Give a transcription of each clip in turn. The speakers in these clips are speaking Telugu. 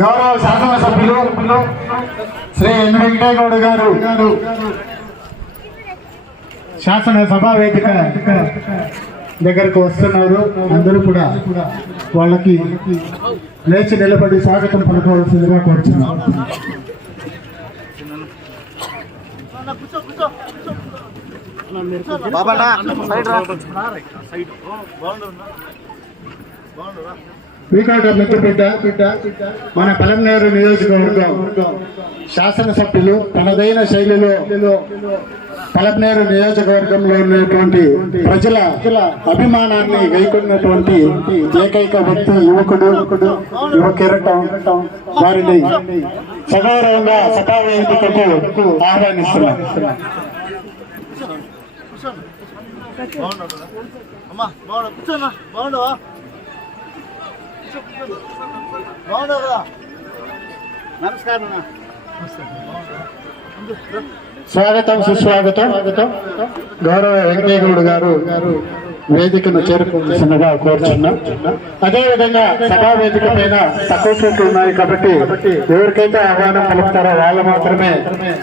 గౌరవ శాసనసభ్యులు శ్రీ ఎన్ వెంకటేగౌడ్ గారు గారు శాసన సభా వేదిక దగ్గరకు వస్తున్నారు. అందరూ కూడా వాళ్ళకి లేచి నిలబడి స్వాగతం పలకవలసిందిగా కోరుచున్నాం. పీకాట మిత్రబిడ్డ బిడ్డ మన పలంనేరు నియోజకవర్గం శాసనసభ్యులు తనదైన శైలిలో పలమనేరు నియోజకవర్గంలో ఉన్నటువంటి ప్రజల అభిమానాన్ని గైకొన్నటువంటి ఏకైక వ్యక్తి యువకుడు యువకిరటం వారిని సగౌరవంగా సభా వేదికకు ఆహ్వానిస్తున్నాం అమ్మా బాగున్నా నమస్కారం స్వాగతం సుస్వాగతం. గౌరవ వెంకటేగౌడ్ గారు వేదికను చేరుకోవాల్సిందిగా కోరుచున్నాం. అదేవిధంగా సభా వేదిక పైన తక్కువ సీట్లు ఉన్నాయి కాబట్టి ఎవరికైతే ఆహ్వానం పలుకుతారో వాళ్ళు మాత్రమే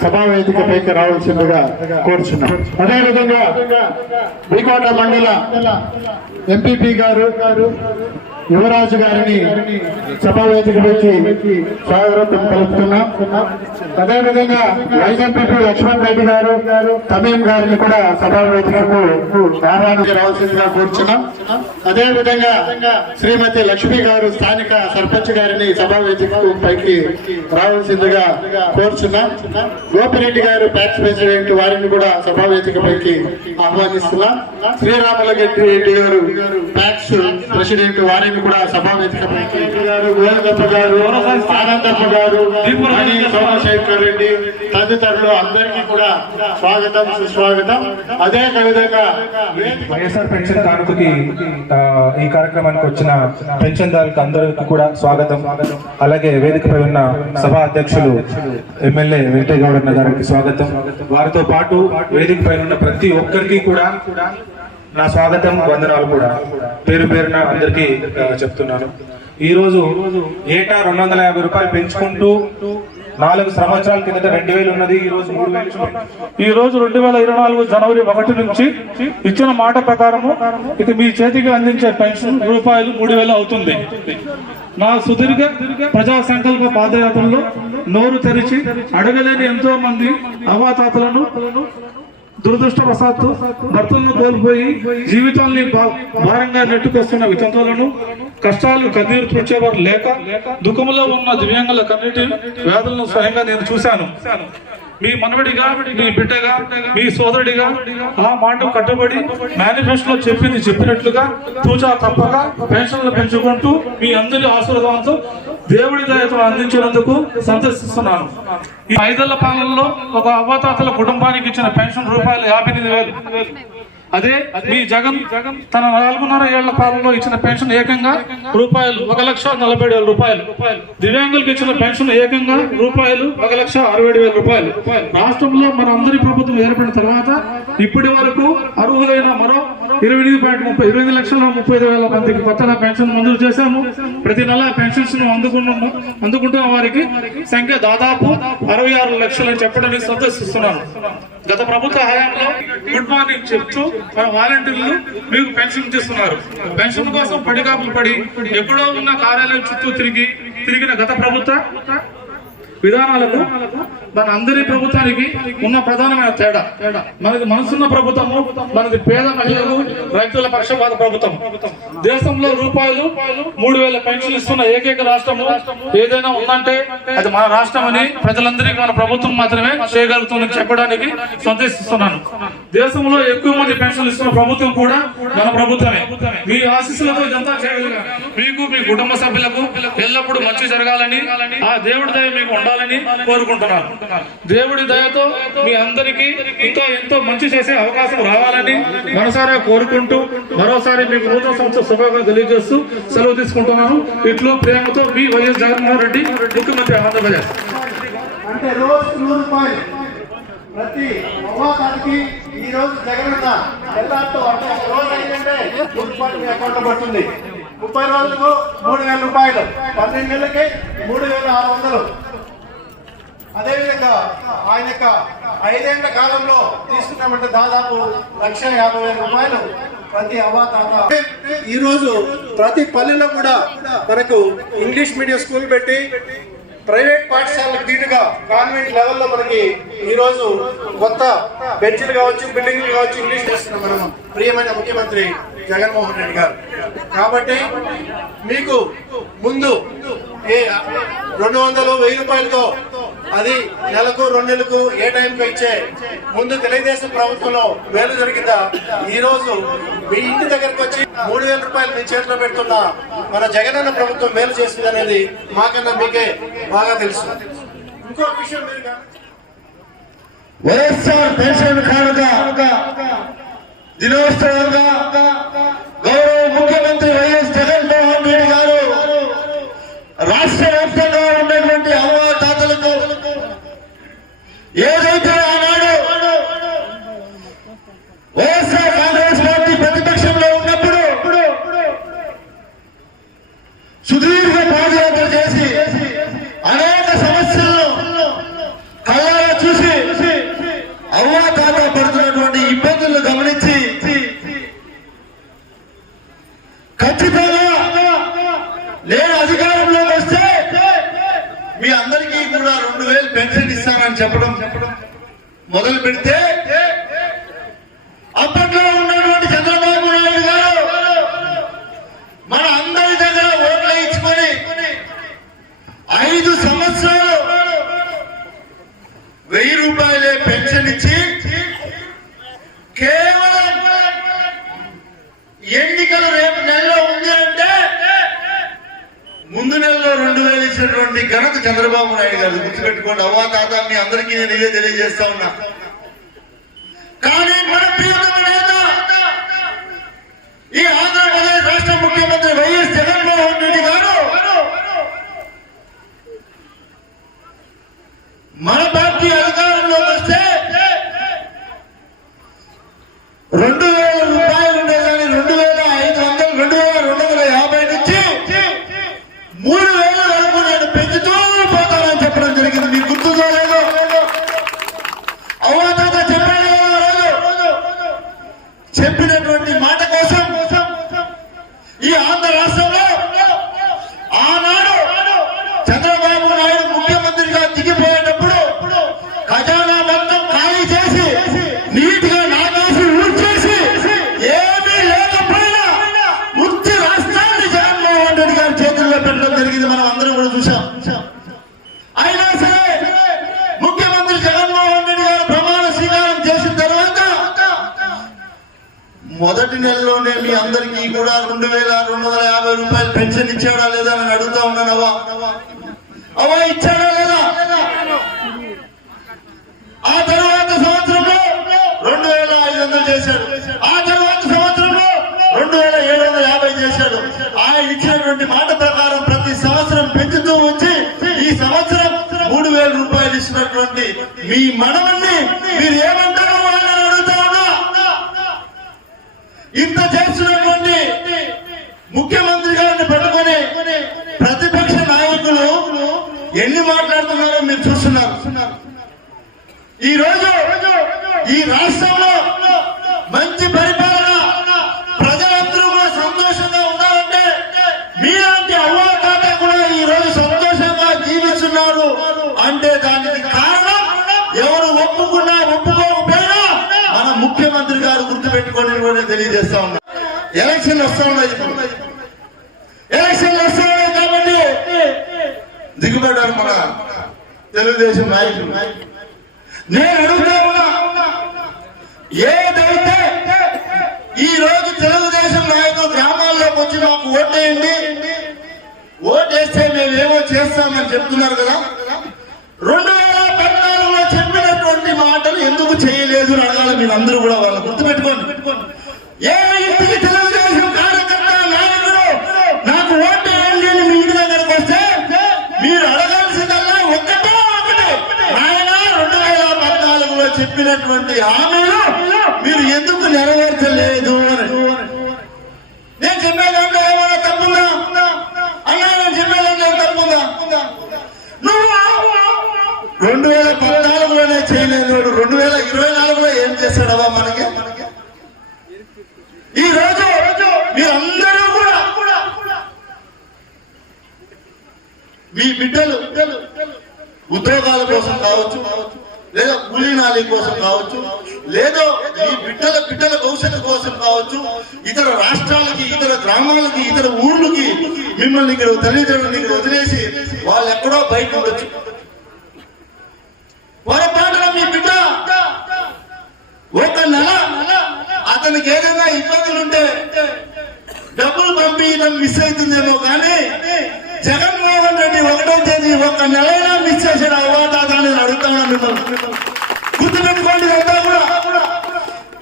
సభా వేదిక పైకి రావాల్సిందిగా కోరుచున్నాం. అదేవిధంగా వికోట మండల ఎంపీపీ గారు యువరాజు గారిని సభా వేదికపైకి స్వాగతం పలుకుతున్నాం అదేవిధంగా వైఎంపీ లక్ష్మణ్ రెడ్డి గారు తమీం గారిని కూడా సభావేదికకు ఆహ్వానం రావాల్సిందిగా కోరుచున్నాం. అదేవిధంగా శ్రీమతి లక్ష్మి గారు స్థానిక సర్పంచ్ గారిని సభావేదికకు పైకి రావాల్సిందిగా కోరుచున్నాం. గోపిరెడ్డి గారు ప్యాక్స్ ప్రెసిడెంట్ వారిని కూడా సభావేదిక పైకి ఆహ్వానిస్తున్నాం. శ్రీరాములగడ్డి రెడ్డి గారు ప్యాక్స్ ప్రెసిడెంట్ వారిని కూడా సభా వేదిక పైకి రెడ్డి గారు గోవిందప్ప గారు ఆనందప్ప గారు మణి సోమశేఖర్ రెడ్డి తదితరులు అందరికీ కూడా స్వాగతం సుస్వాగతం. అదే విధంగా వేదిక వైఎస్ఆర్ పెన్షన్ కానుకకి ఈ కార్యక్రమానికి వచ్చిన పెన్షన్దారులకు అందరికీ కూడా స్వాగతం. అలాగే వేదికపై ఉన్న సభా అధ్యక్షులు ఎమ్మెల్యే వెంకటేగౌడన్న గారికి స్వాగతం. వారితో పాటు వేదికపై ఉన్న ప్రతి ఒక్కరికి కూడా నా స్వాగతం వందనాలు కూడా. పేరు పేరున అందరికీ చెప్తున్నాను. ఈ రోజు ఏటా రెండు వందల యాభై రూపాయలు పెంచుకుంటూ నాలుగు సంవత్సరాల కిందట రెండు వేలు ఉన్నది ఈ రోజు మూడు వేలు ఈ రోజు రెండు వేల ఇరవై నాలుగు జనవరి ఒకటి నుంచి ఇచ్చిన మాట ప్రకారము ఇక మీ చేతికి అందించే పెన్షన్ రూపాయలు మూడు వేలు అవుతుంది. నా సుదీర్ఘ ప్రజా సంకల్ప పాదయాత్రలో నోరు తెరిచి అడగలేని ఎంతో మంది అవాతాతలను దురదృష్టవశాత్తు భర్తలను కోల్పోయి జీవితాన్ని భా- భారంగా నెట్టుకొస్తున్న వితంతువులను కష్టాలు కన్నీరు తుడిచేవారు లేక దుఃఖంలో ఉన్న దివ్యాంగుల కన్నీటి వ్యాధులను స్వయంగా నేను చూశాను. మీ మనవడిగా మీ బిడ్డగా మీ సోదరుడిగా ఆ మాట కట్టుబడి మేనిఫెస్టోలో చెప్పింది చెప్పినట్లుగా తూచా తప్పక పెన్షన్లు పెంచుకుంటూ మీ అందరి ఆశీర్వాదంతో దేవుడి దయతో అందించినందుకు సంతోషిస్తున్నాను. ఈ ఐదేళ్ళ పాలనలో ఒక అవ్వతాతల కుటుంబానికి ఇచ్చిన పెన్షన్ రూపాయలు యాభై ఎనిమిది వేలు. అదే మీ జగన్ జగన్ తన నాలుగున్నర ఏళ్ళ పాలనలో ఇచ్చిన పెన్షన్ ఏకంగా రూపాయలు ఒక లక్ష నలభై వేల రూపాయలు. దివ్యాంగులకు ఇచ్చిన పెన్షన్ ఏకంగా రూపాయలు ఒక లక్ష అరవై వేల రూపాయలు. రాష్ట్రంలో మన అందరి ప్రభుత్వం ఏర్పడిన తర్వాత ఇప్పటి వరకు అర్హులైన మరో ఇరవై ఎనిమిది పాయింట్ ముప్పై ఇరవై ఎనిమిది లక్షల ముప్పై ఐదు వేల మందికి కొత్తగా పెన్షన్ మంజూరు చేశాము. ప్రతి నెల పెన్షన్స్ను అందుకుంటున్న అందుకుంటున్న వారికి సంఖ్య దాదాపు అరవై ఆరు లక్షలు చెప్పడానికి సంతోషిస్తున్నాను. గత ప్రభుత్వ హయాంలో గుడ్ మార్నింగ్ చెప్తూ మన వాలంటీర్లు మీకు పెన్షన్ ఇస్తున్నారు పెన్షన్ కోసం పడికాపులు పడి ఎప్పుడో ఉన్న కార్యాలయం చుట్టూ తిరిగి తిరిగిన గత ప్రభుత్వ విధానాలకు మన అందరి ప్రభుత్వానికి ఉన్న ప్రధానమైన తేడా. మనది మనసున్న ప్రభుత్వము మనది పేద మహిళలు రైతుల పక్షపాత ప్రభుత్వం. దేశంలో రూపాయలు మూడు వేల పెన్షన్ ఇస్తున్న ఏకైక రాష్ట్రము ఏదైనా ఉందంటే అది మన రాష్ట్రం అని ప్రజలందరికీ మన ప్రభుత్వం మాత్రమే చేయగలుగుతుందని చెప్పడానికి సంతోషిస్తున్నాను దేశంలో ఎక్కువ మంది పెన్షన్ ఇస్తున్న ప్రభుత్వం కూడా మన ప్రభుత్వమే. మీ ఆశీస్సులతో ఇదంతా చేయగలిగా మీకు మీ కుటుంబ సభ్యులకు ఎల్లప్పుడూ మంచి జరగాలని ఆ దేవుడి దయ మీకు ఉండాలని కోరుకుంటున్నాను. దేవుడి దయతో మీ అందరికీ ఇంకా ఎంతో మంచి చేసే అవకాశం రావాలని మనసారా కోరుకుంటూ మరోసారి మీకు నూతన సంవత్సర శుభాకాంక్షలు తెలియజేస్తూ సెలవు తీసుకుంటున్నాను. ఇట్లు ప్రేమతో మీ వైఎస్ జగన్మోహన్ రెడ్డి ముఖ్యమంత్రి ఆంధ్రప్రదేశ్. అంటే రోజు నూరు రూపాయలు. ప్రతి అవ్వాతానికి ఈ రోజు జగనన్న తెల్లారితో అంటే ఒక రోజు అయిందంటే నూరు రూపాయలు మీ అకౌంట్ పడుతుంది. ముప్పై రోజులకు మూడు వేల రూపాయలు. పన్నెండు నెలలకి మూడు వేల ఆరు వందలు. అదేవిధంగా ఆయన యొక్క ఐదేళ్ళ కాలంలో తీసుకున్నామంటే దాదాపు లక్ష యాభై వేల రూపాయలు ప్రతి అవాతాత ఈ రోజు ప్రతి పల్లెలో కూడా మనకు ఇంగ్లీష్ మీడియం స్కూల్ పెట్టి ప్రైవేట్ పాఠశాలకు దీటుగా కాన్వెంట్ లెవెల్లో మనకి ఈ రోజు కొత్త బెంచ్లు కావచ్చు బిల్డింగ్లు కావచ్చు ఇంగ్లీష్ చేస్తున్నాం మనం ప్రియమైన ముఖ్యమంత్రి జగన్మోహన్ రెడ్డి గారు. కాబట్టి మీకు ముందు ఏ రెండు వందలు వెయ్యి రూపాయలతో అది నెలకు రెండు నెలలకు ఏ టైంకి ఇచ్చే. ముందు తెలుగుదేశం ప్రభుత్వంలో మేలు జరిగిందా? ఈ రోజు మీ ఇంటి దగ్గరకు వచ్చి మూడు వేల రూపాయలు మీ చేతిలో పెడుతున్న మన జగనన్న ప్రభుత్వం మేలు చేసింది అనేది మాకన్నా మీకే బాగా తెలుసు. ఇంకో విషయం మీరు వైఎస్ఆర్ దేశం కానుక దినోత్సవంగా గౌరవ ముఖ్యమంత్రి వైఎస్ జగన్మోహన్ రెడ్డి గారు రాష్ట్ర వ్యాప్తంగా ఉన్నటువంటి ఏదైతే ఆనాడు వైఎస్ఆర్ కాంగ్రెస్ పార్టీ ప్రతిపక్షంలో ఉన్నప్పుడు సుదీర్ఘ పాదయాత్ర చేసి అనేక సమస్యలను కళ్ళారా చూసి అవ్వా తాత పడుతున్నటువంటి ఇబ్బందులను గమనించి ఖచ్చితంగా నేను అధికారంలోకి వస్తే మీ అందరికీ కూడా రెండు వేలు పెన్షన్ ఇస్తానని చెప్పడం మొదలు పెడితే అప్పట్లో ఉన్నటువంటి చంద్రబాబు నాయుడు గారు మన అందరి దగ్గర ఓట్లు ఇచ్చుకొని ఐదు సంవత్సరాలు వెయ్యి రూపాయలే పెన్షన్ ఇచ్చి కేవలం ఎన్నికలు రేపు నెలలో ఉంది అంటే ముందు నెలలో రెండు వేలు ఇచ్చినటువంటి ఘనత చంద్రబాబు నాయుడు గారు గుర్తుపెట్టుకోండి. అవ్వా తాత మీ అందరికీ నేను ఇదే తెలియజేస్తా ఉన్నా. కానీ మన ప్రియతమ నేత ఈ ఆంధ్రప్రదేశ్ రాష్ట్ర ముఖ్యమంత్రి వైఎస్ జగన్మోహన్ రెడ్డి గారు మన పార్టీ అధికారంలోకి వస్తే రెండు వేల రూపాయలు ఉండే కానీ రెండు వేల ఐదు వందలు రెండు వేల రెండు వందల యాభై నుంచి మూడు వేల వరకు నేను పెంచుతూ పోతానని చెప్పడం జరిగింది మీకు గుర్తుందో లేదో అవ్వతాత చెప్పాడు కదా ఆ రోజు. చెప్పినటువంటి మాట కోసం ఈ ఆంధ్ర రాష్ట్రంలో ఆనాడు చంద్రబాబు నాయుడు ముఖ్యమంత్రిగా దిగిపోయేటప్పుడు ఖజానా మొత్తం ఖాళీ చేసి నీట్గా నాగేసి ఊడ్చేసి ఏమీ లేకపోయినా ఉత్తి రాష్ట్రాన్ని జగన్మోహన్ రెడ్డి గారి చేతుల్లో పెట్టడం జరిగింది మనం అందరం కూడా చూసాం అయినా సరే ముఖ్యమంత్రి జగన్మోహన్ రెడ్డి గారు ప్రమాణ స్వీకారం చేసిన తర్వాత మొదటి నెలలోనే మీ అందరికీ కూడా రెండు వేల రెండు వందల యాభై రూపాయలు పెన్షన్ ఇచ్చాడా లేదా అని అడుగుతా ఉన్నాను అవ్వ అవ్వ ఇచ్చాడా లేదా ఆ తర్వాత సంవత్సరంలో రెండు వేల ఐదు వందలు చేశాడు ఆ తర్వాత సంవత్సరంలో రెండు వేల ఏడు వందల యాభై చేశాడు ఆయన ఇచ్చినటువంటి మాట ప్రకారం ప్రతి సంవత్సరం పెంచుతూ వచ్చి ఈ సంవత్సరం మూడు వేల రూపాయలు ఇచ్చినటువంటి మీ మనవన్ని మీరు ఏమంటారో వాళ్ళని అడుగుతా ఉన్నా ఇంత చేస్తున్నటువంటి ముఖ్యమంత్రి గారిని పట్టుకొని ప్రతిపక్ష నాయకులు ఎన్ని మాట్లాడుతున్నారో మీరు చూస్తున్నారు. ఈ రోజు ఈ రాష్ట్రంలో మంచి పరిపాలన ప్రజలందరూ కూడా సంతోషంగా ఉన్నారంటే మీలాంటి అవ్వ తాత కూడా ఈ రోజు సంతోషంగా జీవిస్తున్నారు అంటే దానికి కారణం ఎవరు ఒప్పుకున్నా ఒప్పుకోకపోయినా మన ముఖ్యమంత్రి గారు గుర్తుపెట్టుకోండి అని కూడా తెలియజేస్తా ఉన్నా. ఎలక్షన్ వస్తా ఉన్నాయి ఎలక్షన్ వస్తా దిగుబడ్డారు మన తెలుగుదేశం నాయకులు నేను అడుగుతా ఉన్నా ఏదైతే ఈ రోజు తెలుగుదేశం నాయకులు గ్రామాల్లోకి వచ్చి మాకు ఓటేయండి ఓటేస్తే మేమేమో చేస్తామని చెప్తున్నారు కదా. రెండు వేల పద్నాలుగులో చెప్పినటువంటి మాటలు ఎందుకు చేయలేదు అని అడగాలి అందరూ కూడా వాళ్ళు గుర్తుపెట్టుకోండి. ఏ చెప్పినటువంటి హామీలు మీరు ఎందుకు నెరవేర్చలేదు నేను చెప్పే దాంట్లో ఏమైనా తప్పుందా? అన్నా నేను చెప్పే దాంట్లో తప్పుందా? రెండు వేల పద్నాలుగులోనే చేయలేదు రెండు వేల ఇరవై నాలుగులో ఏం చేశాడవా మనకి? ఈ రోజు మీరందరూ కూడా మీ బిడ్డలు ఉద్యోగాల కోసం కావచ్చు కావచ్చు లేదా కూలీనాలి కోసం కావచ్చు లేదో ఈ బిడ్డల బిడ్డల భవిష్యత్తు కోసం కావచ్చు ఇతర రాష్ట్రాలకి ఇతర గ్రామాలకి ఇతర ఊళ్ళకి మిమ్మల్ని ఇక్కడ తల్లిదండ్రులు ఇక్కడ వదిలేసి వాళ్ళు ఎక్కడో బయట ఉండొచ్చు. పొరపాటున మీ బిడ్డ ఒక నెల అతనికి ఏదైనా ఇబ్బందులు ఉంటే డబ్బులు పంపించడం మిస్ అవుతుందేమో కానీ జగన్మోహన్ రెడ్డి ఒకటో తేదీ ఒక నెలైనా మిస్ చేసిన అవ్వాతాత అని నేను అడుగుతాను మిమ్మల్ని గుర్తుపెట్టుకోండి అంతా కూడా.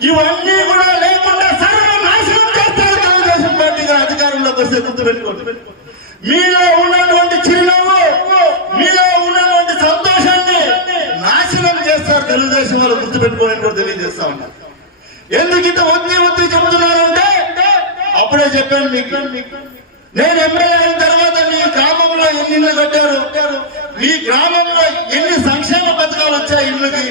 ఇవన్నీ కూడా లేకుండా సర్వనాశనం చేస్తారు తెలుగుదేశం పార్టీ అధికారంలోకి వస్తే గుర్తుపెట్టుకోండి. మీలో ఉన్నటువంటి చిరునవ్వు మీలో ఉన్నటువంటి సంతోషాన్ని నాశనం చేస్తారు తెలుగుదేశం వాళ్ళు గుర్తుపెట్టుకోని కూడా తెలియజేస్తా ఉన్నారు ఎందుకు ఇంత ఒత్తి ఒత్తి చెబుతున్నారంటే అప్పుడే చెప్పాను మీకు. నేను ఎమ్మెల్యే అయిన తర్వాత మీ గ్రామంలో ఎన్ని ఇళ్ళు కట్టారు? మీ గ్రామంలో ఎన్ని సంక్షేమ పథకాలు వచ్చాయి ఇళ్ళకి?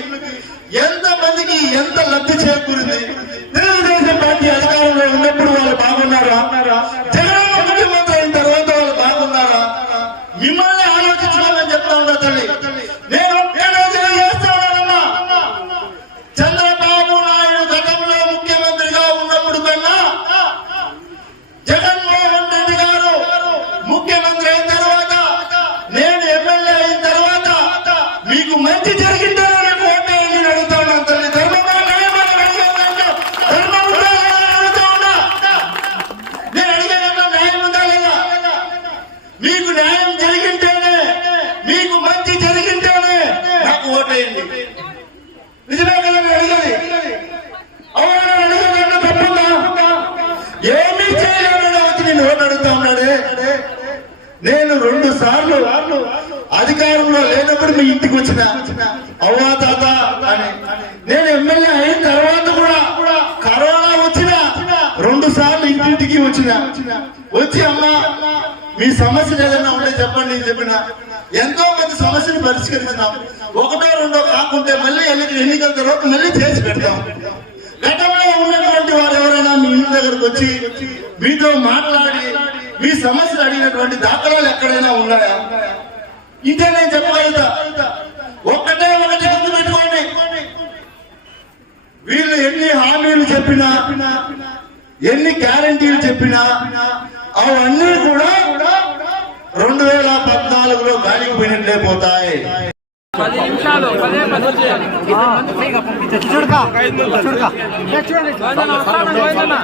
ఎంత మందికి ఎంత లబ్ధి చేకూరింది? తెలుగుదేశం పార్టీ అధికారంలో ఉన్నప్పుడు వాళ్ళు బాగున్నారా? అధికారంలో లేనప్పుడు మీ ఇంటికి వచ్చిన అవ్వా తాత అని. నేను ఎమ్మెల్యే అయిన తర్వాత కూడా కరోనా వచ్చిన రెండు సార్లు ఇంటింటికి వచ్చిన. వచ్చి అమ్మా మీ సమస్యలు ఏదైనా ఉంటే చెప్పండి చెప్పిన. ఎంతో మంది సమస్యలు పరిష్కరించినాం. ఒకటో రెండో కాకుంటే మళ్ళీ ఎన్నికల ఎన్నికల తర్వాత మళ్ళీ చేసి పెడతాం. గతంలో ఉన్నటువంటి వారు ఎవరైనా మీ ఇంటి దగ్గరకు వచ్చి మీతో మాట్లాడి మీ సమస్యలు అడిగినటువంటి దాఖలాలు ఎక్కడైనా ఉన్నాయా? ఇంతే నేను చెప్పగలుగుతా ఒక్కటే ఒకటి గుర్తు పెట్టుకోండి. వీళ్ళు ఎన్ని హామీలు చెప్పినా ఎన్ని గ్యారంటీలు చెప్పినా అవన్నీ కూడా రెండు వేల పద్నాలుగులో గాలికి పోయినట్లే పోతాయి. పది నిమిషాలు పదే పది గోవిందన్న